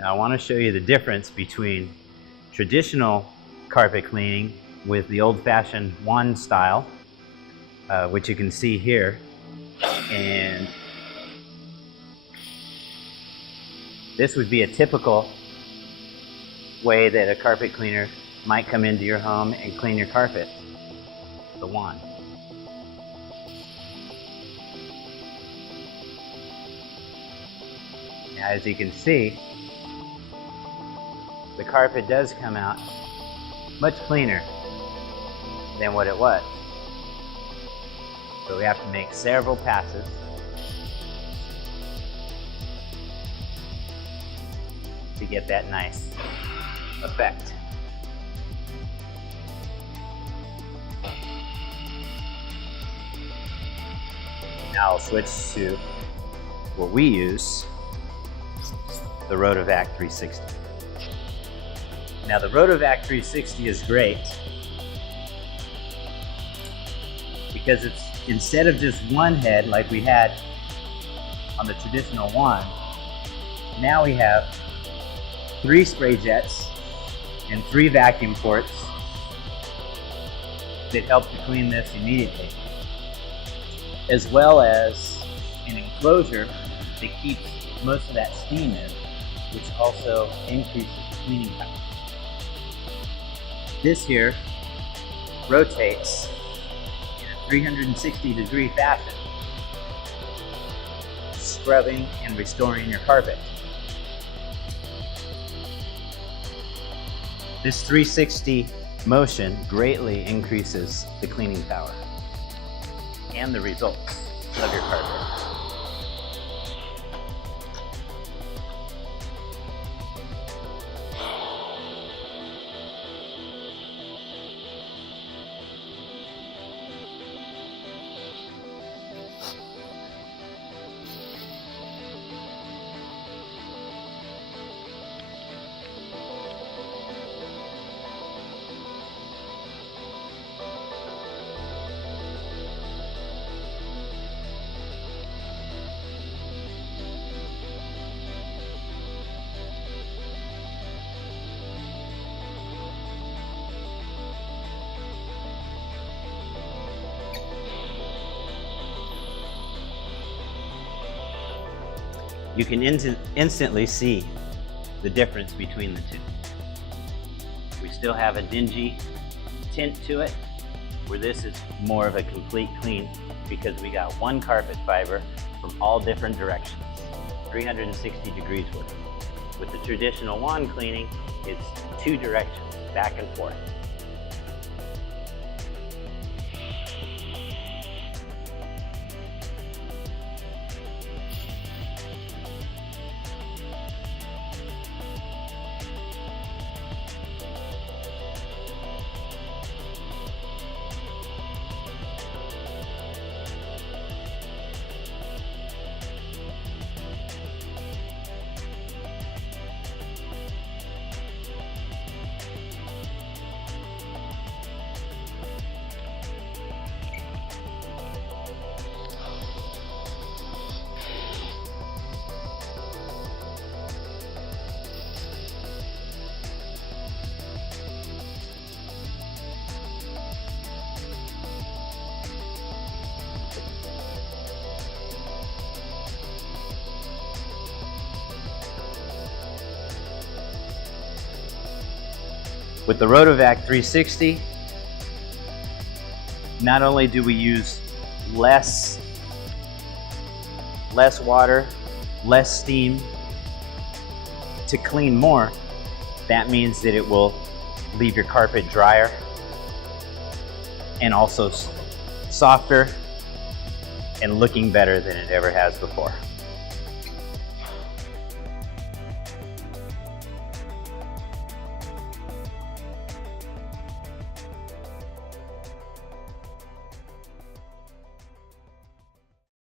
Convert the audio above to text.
Now I want to show you the difference between traditional carpet cleaning with the old-fashioned wand style, which you can see here, and this would be a typical way that a carpet cleaner might come into your home and clean your carpet, the wand. Now, as you can see, the carpet does come out much cleaner than what it was. So we have to make several passes to get that nice effect. Now I'll switch to what we use, the Rotovac 360. Now the Rotovac 360 is great because it's, instead of just one head like we had on the traditional wand, now we have 3 spray jets and 3 vacuum ports that help to clean this immediately, as well as an enclosure that keeps most of that steam in, which also increases the cleaning power. This here rotates in a 360-degree fashion, scrubbing and restoring your carpet. This 360 motion greatly increases the cleaning power and the results of your carpet. You can instantly see the difference between the two. We still have a dingy tint to it, where this is more of a complete clean because we got one carpet fiber from all different directions, 360 degrees worth. With the traditional wand cleaning, it's 2 directions, back and forth. With the Rotovac 360, not only do we use less water, less steam to clean more, that means that it will leave your carpet drier and also softer and looking better than it ever has before.